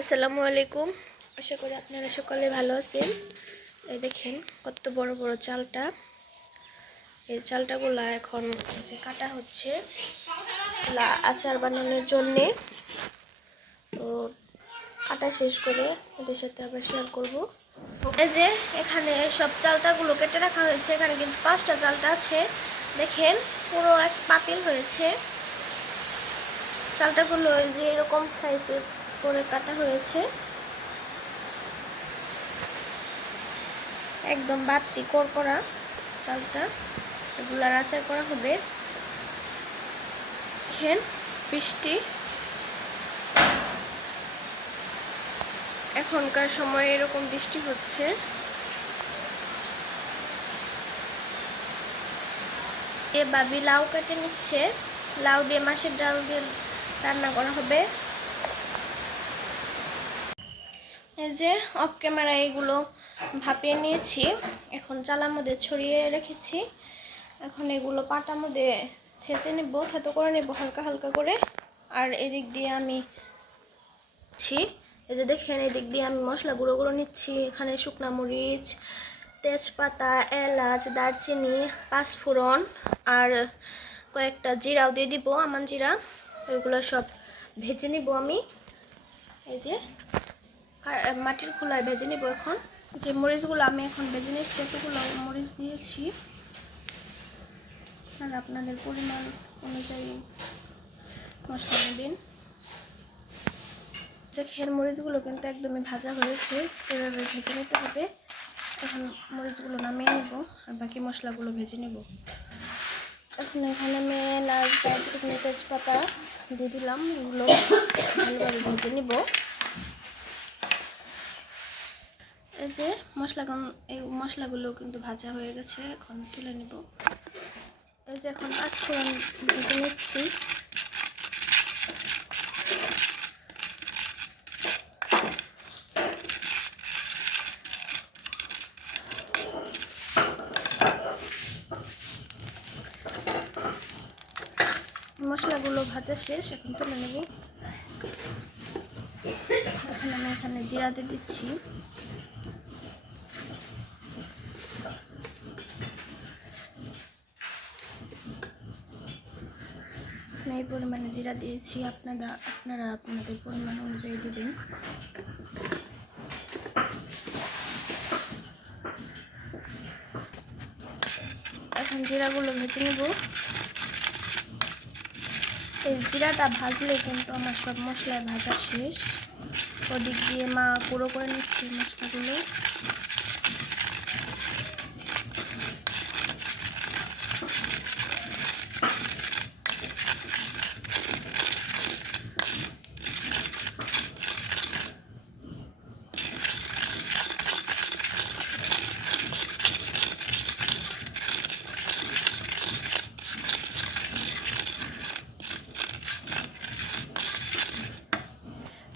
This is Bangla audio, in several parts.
আসসালামু আলাইকুম। আশা করি আপনারা সকলে ভালো আছেন। এই দেখেন কত বড় বড় চালটা। এই চালটাগুলো এখন যে কাটা হচ্ছে আচার বানানোর জন্য। তো কাটা শেষ করে ওদের সাথে আবার শেয়ার করব। এই যে এখানে সব চালটাগুলো কেটে রাখা হয়েছে। এখানে কিন্তু 5টা চালটা আছে। দেখেন পুরো এক পাতিল হয়েছে। চালটাগুলো এই যে এরকম সাইজের করে কাটা হয়েছে, একদম বাতি করকরা চালটা। এগুলার আচার করা হবে। দেখেন বৃষ্টি, এখনকার সময় এরকম বৃষ্টি হচ্ছে। এ ভাবি লাউ কেটে নিচ্ছে। লাউ দিয়ে মাছের ডাল দিয়ে রান্না করা হবে। এই যে অফ ক্যামেরা এগুলো ভাপিয়ে নিয়েছি, এখন চালার মধ্যে ছড়িয়ে রেখেছি। এখন এগুলো পাটার মধ্যে ছেঁচে নেবো, থেতো করে নেবো হালকা হালকা করে। আর এদিক দিয়ে আমি এই যে দেখেন এদিক দিয়ে আমি মশলা গুঁড়ো গুঁড়ো নিচ্ছি। এখানে শুকনা মরিচ, তেজপাতা, এলাচ, দারচিনি, পাঁচফোড়ন আর কয়েকটা জিরাও দিয়ে দিব, আমান জিরা। ওইগুলো সব ভেজে নিব আমি। এই যে মাটির খোলায় ভেজে নিব। এখন যে মরিচগুলো আমি এখন ভেজে নিচ্ছি, এতগুলো মরিচ দিয়েছি। আর আপনাদের পরিমাণ অনুযায়ী মশলা নেবেন। দেখেন মরিচগুলো কিন্তু একদমই ভাজা হয়েছে, এভাবে ভেজে নিতে হবে। এখন মরিচগুলো নামিয়ে নেব আর বাকি মশলাগুলো ভেজে নেব। এখন এখানে আমি এলাচ, দারচিনি, তেজপাতা দিয়ে দিলাম। এগুলো ভালোভাবে ভেজে নিব। এই যে এই মশলাগুলো কিন্তু ভাজা হয়ে গেছে, এখন তুলে নেব। এই যে এখন পাঁচফোড়ন ভেজে নিচ্ছি। মশলাগুলো ভাজা শেষ, এখন তুলে নেব। এখন আমি এখানে জিরা দিয়ে দিচ্ছি। এই পরিমাণে জিরা দিয়েছি, আপনারা আপনাদের পরিমাণ অনুযায়ী দেবেন। এখন জিরাগুলো ভেজে নেব। এই জিরাটা ভাজলে কিন্তু আমার সব মশলায় ভাজা শেষ। ওদিক দিয়ে মা গুঁড়ো করে নিচ্ছি মশলাগুলো।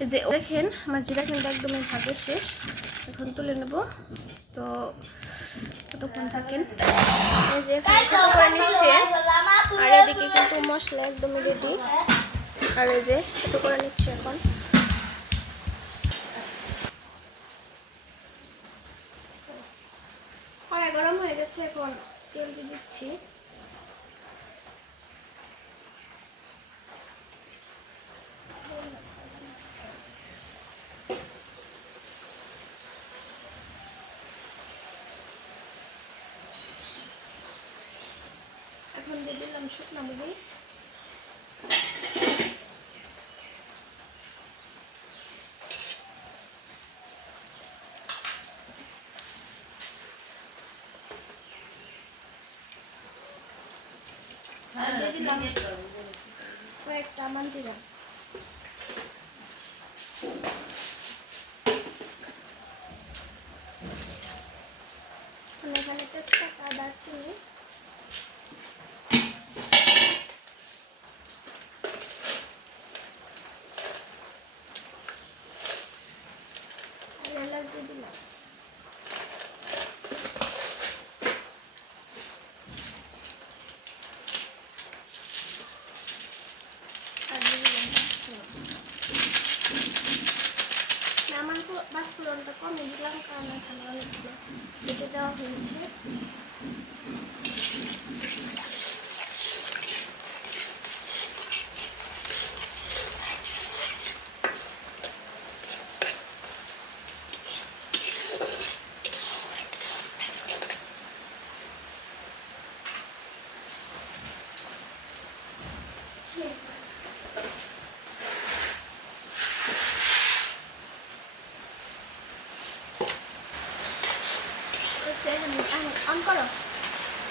এই যে দেখেন আমার জিরা কিন্তু একদমই ভাজা শেষ, এখন তুলে নেব। তো কতক্ষণ থাকেন। এই যে করে নিচ্ছে। আর এদিকে কিন্তু মশলা একদমই রেডি। আর এই যে এত করে নিচ্ছে। এখন কড়াই গরম হয়ে গেছে, এখন তেল দিয়ে দিচ্ছি। এখন দিয়ে দিলাম শুকনো মরিচ। দিয়ে দিলাম কয়েকটা আমান জিরা। এখানে তেজপাতা, দারচিনি, আর এলাচ দিয়ে দিলাম। আর দিয়ে দিলাম পাঁচফোড়নটা কমে দিলাম, কারণ এখানে অনেকগুলো কেটে দেওয়া হয়েছে। অন করো।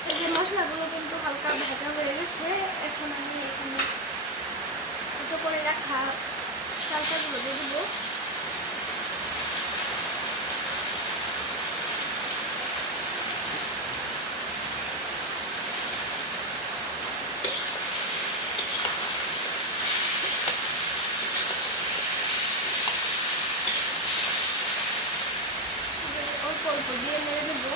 এই যে মশলাগুলো কিন্তু হালকা ভাজা হয়ে গেছে, এখন আমি এখানে ছোটো করে রাখা চালটাগুলো দিয়ে দেবো। অল্প অল্প দিয়ে মেরে দেবো।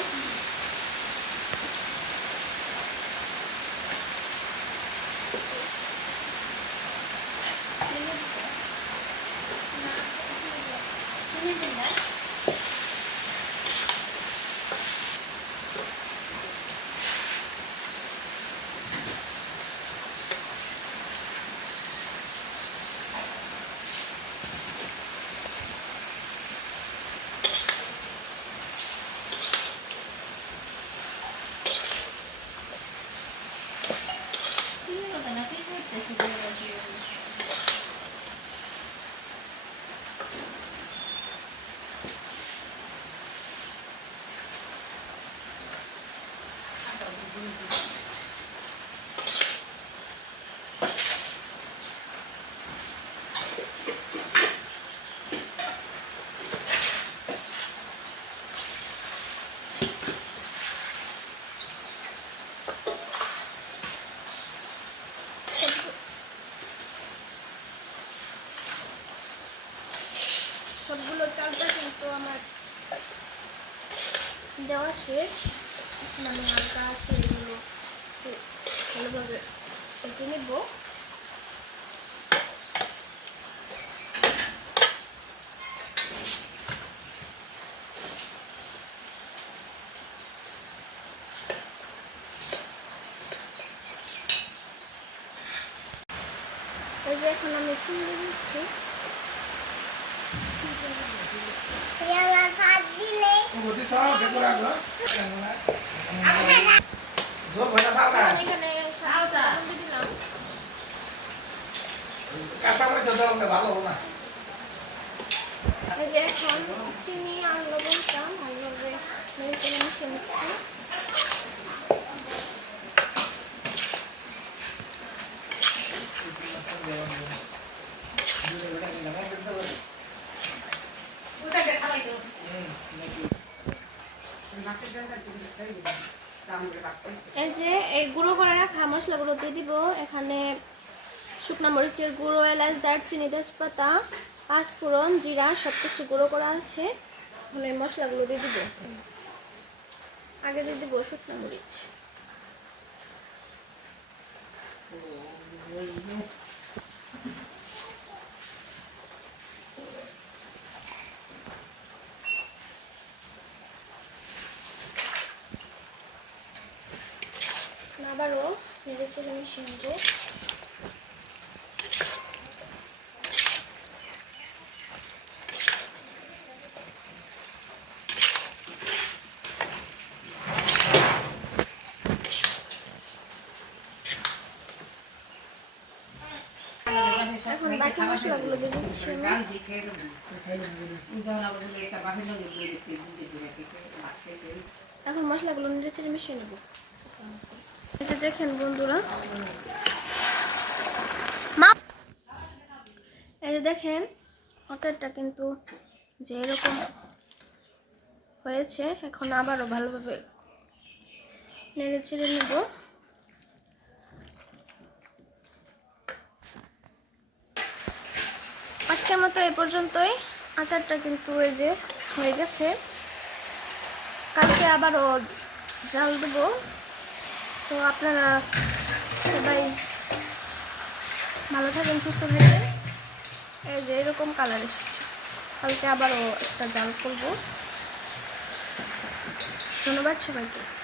সবগুলো চালটা কিন্তু আমার দেওয়া শেষ। মানে হালকা আছে, এগুলো ভালোভাবে ভেজে নেব। এই যে এখন আমি চিংড়ি দিচ্ছি। এখানে দিলাম। এই যে এখন চিনি আর লবণটা ভালোভাবে মিশিয়ে নিচ্ছি। এই যে এই গুঁড়ো করে রাখা মশলাগুলো দিয়ে দিব। এখানে শুকনো মরিচের গুঁড়ো, এলাচ, দারচিনি, তেজপাতা, পাঁচফোড়ন, জিরা সব কিছু গুঁড়ো করা আছে। এখন এই মশলাগুলো দিয়ে দিব। আগে দিয়ে দিব শুকনো মরিচ। আবারও নেড়ে চেড়ে মিশিয়ে নেব। এখন বাকি মশলাগুলো দিয়ে দিচ্ছি। এখন মশলাগুলো নেড়ে চেড়ে মিশিয়ে নেব। এটা দেখেন বন্ধুরা, এই যে দেখেন আচারটা কিন্তু যে এরকম হয়েছে। এখন আবারও ভালোভাবে নেড়ে চেড়ে নেব। আজকের মতো এই পর্যন্তই। আচারটা কিন্তু এই যে হয়ে গেছে। কালকে আবারও জাল দেব। তো আপনারা সবাই ভালো থাকেন, সুস্থ থাকবেন। এই যে এরকম কালার এসেছে। কালকে আবারও একটা জাল করব। ধন্যবাদ সবাইকে।